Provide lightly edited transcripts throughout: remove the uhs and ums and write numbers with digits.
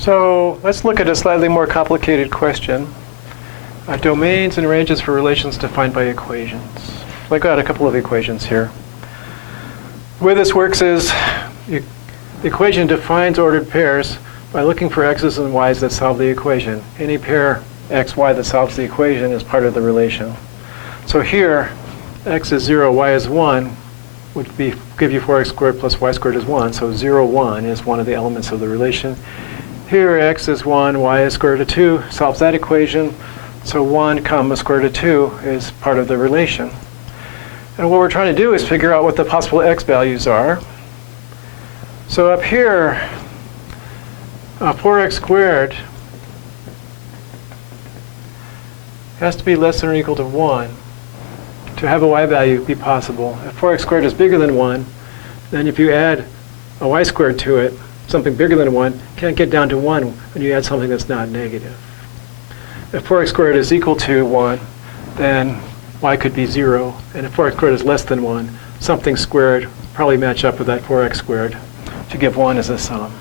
So let's look at a slightly more complicated question. Domains and ranges for relations defined by equations. So I got a couple of equations here. The way this works is the equation defines ordered pairs by looking for x's and y's that solve the equation. Any pair x, y that solves the equation is part of the relation. So here, x is 0, y is 1, would give you 4x squared plus y squared is 1. So 0, 1 is one of the elements of the relation. Here, x is 1, y is square root of 2, solves that equation. So 1 comma square root of 2 is part of the relation. And what we're trying to do is figure out what the possible x values are. So up here, 4x squared has to be less than or equal to 1 to have a y value be possible. If 4x squared is bigger than 1, then if you add a y squared to it, something bigger than 1, can't get down to 1 when you add something that's not negative. If 4x squared is equal to 1, then y could be 0. And if 4x squared is less than 1, something squared probably match up with that 4x squared to give 1 as a sum.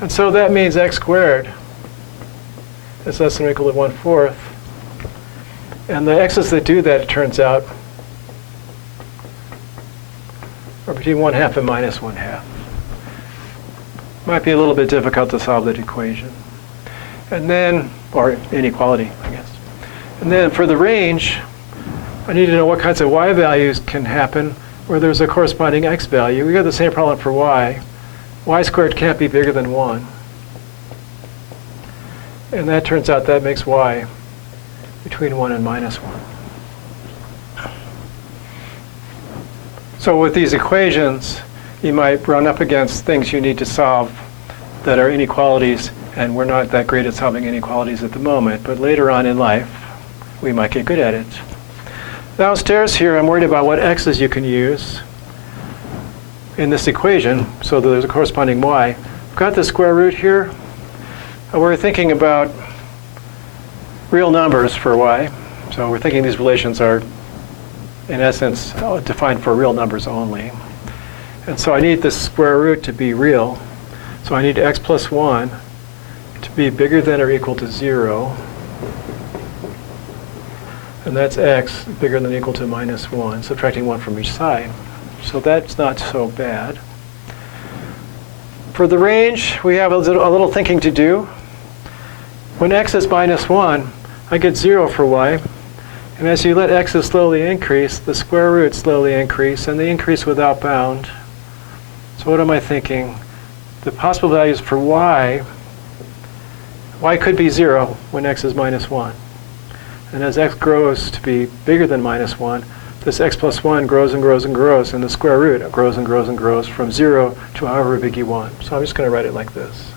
And so that means x squared is less than or equal to 1/4. And the x's that do that, it turns out, are between 1/2 and minus 1/2. Might be a little bit difficult to solve that equation. And then, or inequality, I guess. And then for the range, I need to know what kinds of y values can happen where there's a corresponding x value. We got the same problem for y. Y squared can't be bigger than 1. And that turns out that makes y between 1 and minus 1. So with these equations, you might run up against things you need to solve that are inequalities, and we're not that great at solving inequalities at the moment, but later on in life, we might get good at it. Downstairs here, I'm worried about what x's you can use in this equation, so that there's a corresponding y. I've got the square root here. We're thinking about real numbers for y. So we're thinking these relations are, in essence, defined for real numbers only. And so I need this square root to be real. So I need x plus 1 to be bigger than or equal to 0. And that's x bigger than or equal to minus 1, subtracting 1 from each side. So that's not so bad. For the range, we have a little thinking to do. When x is minus 1, I get 0 for y. And as you let x's slowly increase, the square roots slowly increase, and they increase without bound. So what am I thinking? The possible values for y could be 0 when x is minus 1. And as x grows to be bigger than minus 1, this x plus 1 grows and grows and grows, and the square root grows and grows and grows from 0 to however big you want. So I'm just going to write it like this.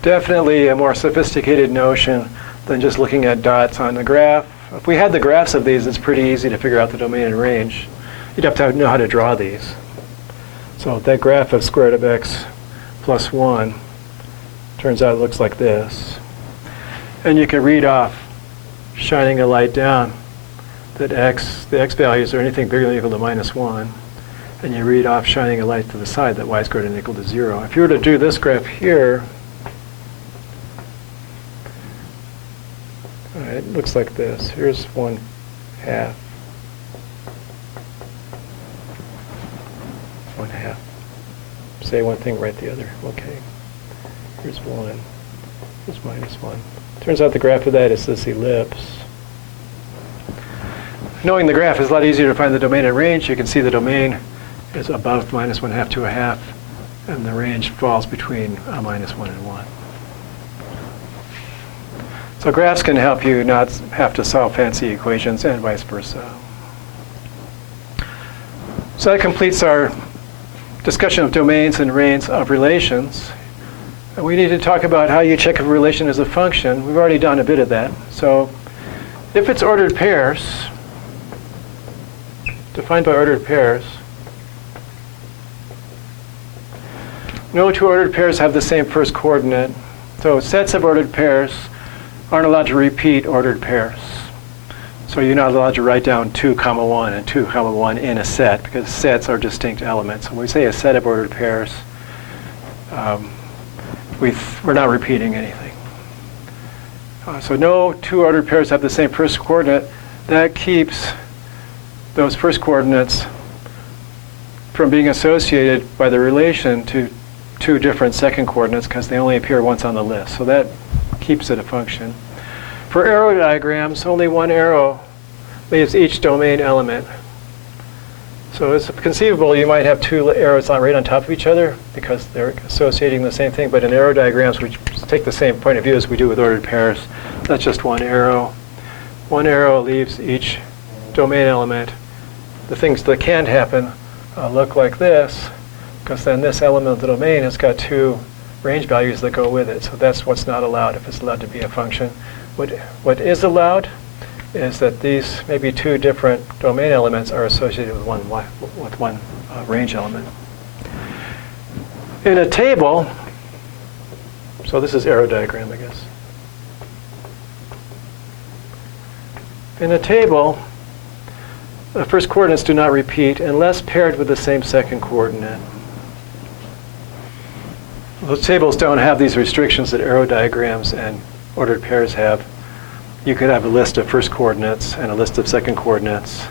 Definitely a more sophisticated notion than just looking at dots on the graph. If we had the graphs of these, it's pretty easy to figure out the domain and range. You'd have to know how to draw these. So that graph of square root of x plus 1 turns out it looks like this. And you can read off, shining a light down, that the x values are anything bigger than or equal to minus 1. And you read off, shining a light to the side, that y is greater than or equal to 0. If you were to do this graph here, it looks like this. Here's 1/2. Say one thing, write the other. Okay. Here's 1. Here's minus 1. Turns out the graph of that is this ellipse. Knowing the graph is a lot easier to find the domain and range. You can see the domain is above minus 1/2 to 1/2, and the range falls between minus 1 and 1. So graphs can help you not have to solve fancy equations and vice versa. So that completes our discussion of domains and ranges of relations. And we need to talk about how you check if a relation is a function. We've already done a bit of that. So if it's ordered pairs, defined by ordered pairs, no two ordered pairs have the same first coordinate. So sets of ordered pairs aren't allowed to repeat ordered pairs. So you're not allowed to write down 2, 1 and 2, 1 in a set, because sets are distinct elements. When we say a set of ordered pairs, we're not repeating anything. So no two ordered pairs have the same first coordinate. That keeps those first coordinates from being associated by the relation to two different second coordinates because they only appear once on the list. So that keeps it a function. For arrow diagrams, only one arrow leaves each domain element. So it's conceivable you might have two arrows right on top of each other because they're associating the same thing. But in arrow diagrams, we take the same point of view as we do with ordered pairs. That's just one arrow. One arrow leaves each domain element. The things that can happen look like this, because then this element of the domain has got two range values that go with it. So that's what's not allowed if it's allowed to be a function. What is allowed is that these maybe two different domain elements are associated with one range element. In a table, so this is arrow diagram, I guess. In a table, the first coordinates do not repeat unless paired with the same second coordinate. Those tables don't have these restrictions that arrow diagrams and ordered pairs have. You could have a list of first coordinates and a list of second coordinates.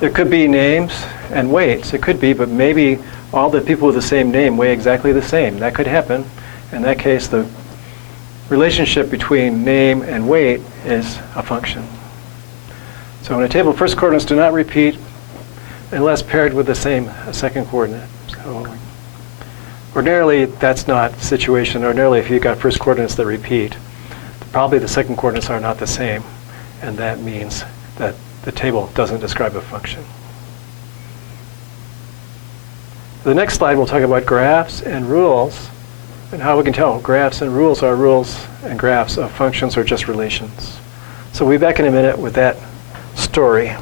There could be names and weights. It could be, but maybe all the people with the same name weigh exactly the same. That could happen. In that case, the relationship between name and weight is a function. So in a table, first coordinates do not repeat unless paired with the same second coordinate. So ordinarily, that's not the situation. Ordinarily, if you've got first coordinates that repeat, probably the second coordinates are not the same, and that means that the table doesn't describe a function. The next slide, we'll talk about graphs and rules, and how we can tell graphs and rules are rules and graphs of functions or just relations. So we'll be back in a minute with that story.